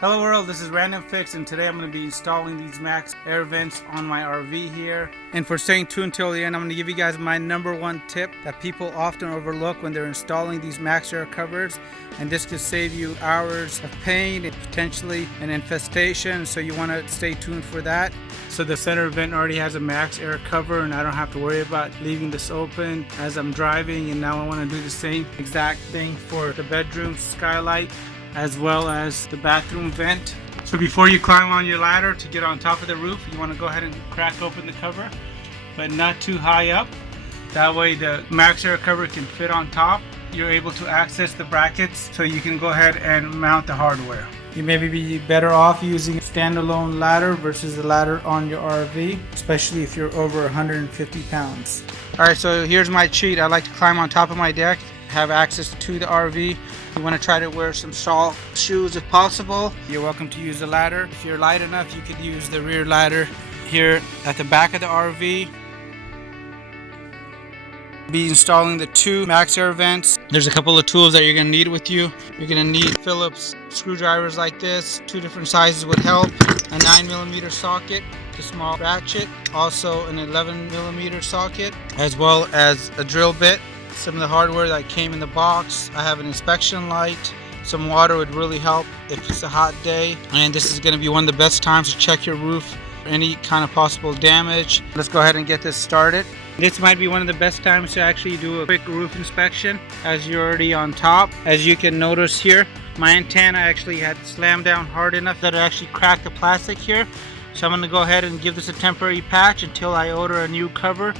Hello world, this is Random Fix, and today I'm going to be installing these Maxx air vents on my RV here. And for staying tuned till the end, I'm going to give you guys my number one tip that people often overlook when they're installing these Maxx air covers. And this could save you hours of pain and potentially an infestation, so you want to stay tuned for that. So the center vent already has a Maxx air cover, and I don't have to worry about leaving this open as I'm driving. And now I want to do the same exact thing for the bedroom skylight, as well as the bathroom vent. So before you climb on your ladder to get on top of the roof, you want to go ahead and crack open the cover, but not too high up. That way the Maxx air cover can fit on top. You're able to access the brackets so you can go ahead and mount the hardware. You may be better off using a standalone ladder versus a ladder on your RV, especially if you're over 150 pounds. Alright, so here's my cheat. I like to climb on top of my deck, have access to the RV. You want to try to wear some soft shoes if possible. You're welcome to use the ladder. If you're light enough, you could use the rear ladder here at the back of the RV. Be installing the two Maxx air vents. There's a couple of tools that you're going to need with you. You're going to need Phillips screwdrivers like this. Two different sizes would help. A 9mm socket, a small ratchet, also an 11mm socket, as well as a drill bit. Some of the hardware that came in the box. I have an inspection light. Some water would really help if it's a hot day. And this is going to be one of the best times to check your roof for any kind of possible damage. Let's go ahead and get this started. This might be one of the best times to actually do a quick roof inspection as you're already on top. As you can notice here, my antenna actually had slammed down hard enough that it actually cracked the plastic here. So I'm going to go ahead and give this a temporary patch until I order a new cover.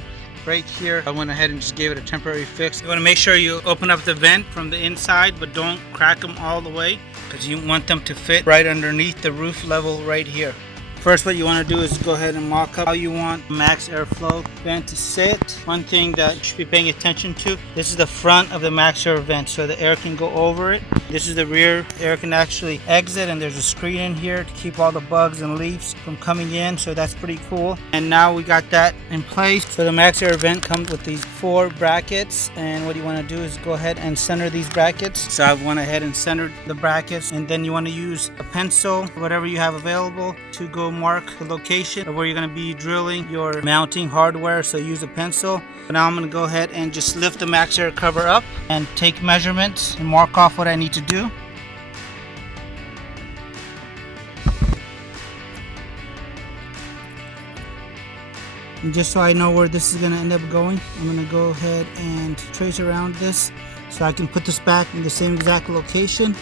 Right here, I went ahead and just gave it a temporary fix. You want to make sure you open up the vent from the inside, but don't crack them all the way, because you want them to fit right underneath the roof level right here. First, what you want to do is go ahead and mock up how you want Maxx airflow vent to sit. One thing that you should be paying attention to, this is the front of the Maxx air vent, so the air can go over it. This is the rear, air can actually exit, and there's a screen in here to keep all the bugs and leaves from coming in, so that's pretty cool. And now we got that in place. So the Maxx air vent comes with these 4 brackets, and what you want to do is go ahead and center these brackets. So I've went ahead and centered the brackets, and then you want to use a pencil, whatever you have available, to go mark the location of where you're going to be drilling your mounting hardware. So use a pencil. Now I'm going to go ahead and just lift the Maxx air cover up and take measurements and mark off what I need to do. And just so I know where this is going to end up going, I'm going to go ahead and trace around this so I can put this back in the same exact location.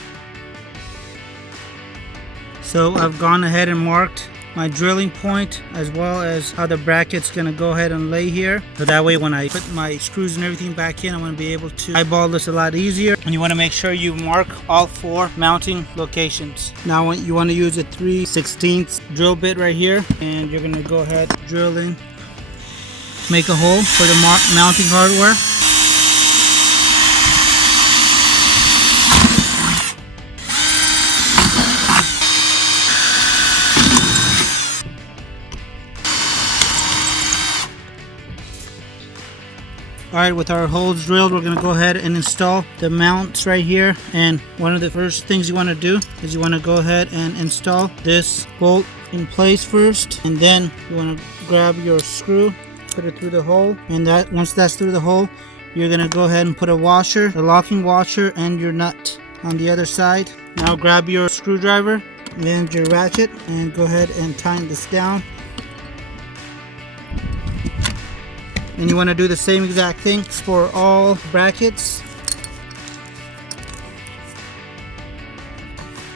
So I've gone ahead and marked my drilling point, as well as how the bracket's gonna go ahead and lay here. So that way when I put my screws and everything back in, I'm gonna be able to eyeball this a lot easier. And you wanna make sure you mark all 4 mounting locations. Now you wanna use a 3/16 drill bit right here, and you're gonna go ahead, drill in, make a hole for the mounting hardware. Alright, with our holes drilled, we're going to go ahead and install the mounts right here. And one of the first things you want to do is you want to go ahead and install this bolt in place first. And then you want to grab your screw, put it through the hole. And once that's through the hole, you're going to go ahead and put a washer, a locking washer, and your nut on the other side. Now grab your screwdriver and your ratchet and go ahead and tighten this down. And you want to do the same exact thing for all brackets.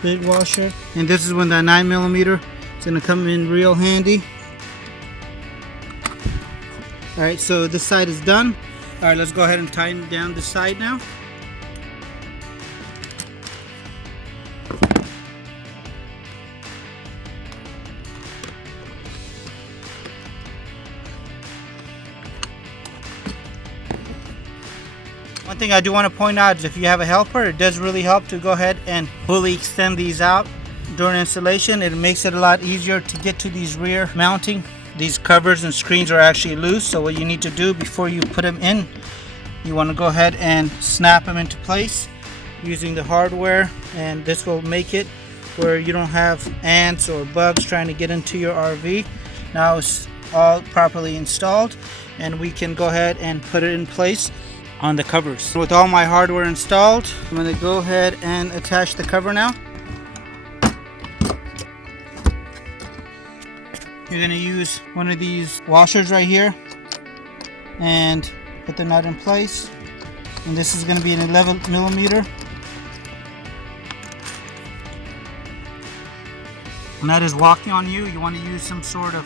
Big washer. And this is when that 9mm is going to come in real handy. Alright, so this side is done. Alright, let's go ahead and tighten down this side now. One thing I do want to point out is if you have a helper, it does really help to go ahead and fully extend these out during installation. It makes it a lot easier to get to these rear mounting. These covers and screens are actually loose, so what you need to do before you put them in, you want to go ahead and snap them into place using the hardware, and this will make it where you don't have ants or bugs trying to get into your RV. Now it's all properly installed, and we can go ahead and put it in place on the covers. With all my hardware installed, I'm going to go ahead and attach the cover now. You're going to use one of these washers right here and put the nut in place. And this is going to be an 11 millimeter. When that is walking on you, you want to use some sort of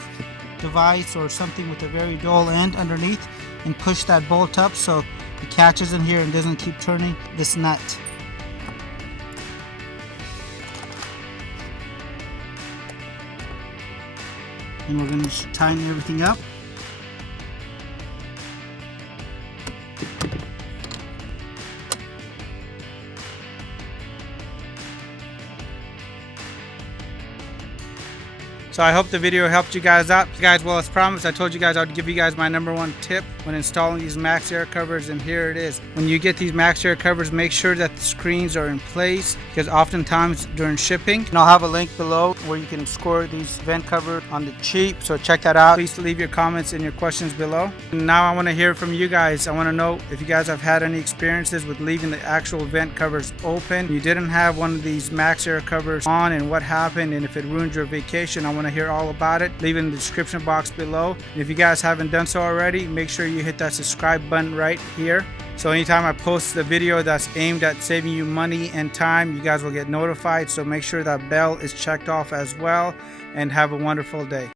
device or something with a very dull end underneath and push that bolt up so it catches in here and doesn't keep turning this nut. And we're going to tighten everything up. So I hope the video helped you guys out. Guys, well, as promised, I told you guys I'd give you guys my #1 tip when installing these Maxx air covers, and here it is. When you get these Maxx air covers, make sure that the screens are in place, because oftentimes during shipping, and I'll have a link below where you can score these vent covers on the cheap, so check that out. Please leave your comments and your questions below. And now I want to hear from you guys. I want to know if you guys have had any experiences with leaving the actual vent covers open. You didn't have one of these Maxx air covers on, and what happened, and if it ruined your vacation. I want to hear all about it. Leave it in the description box below. And if you guys haven't done so already, make sure you hit that subscribe button right here, so anytime I post the video that's aimed at saving you money and time, you guys will get notified. So make sure that bell is checked off as well, and have a wonderful day.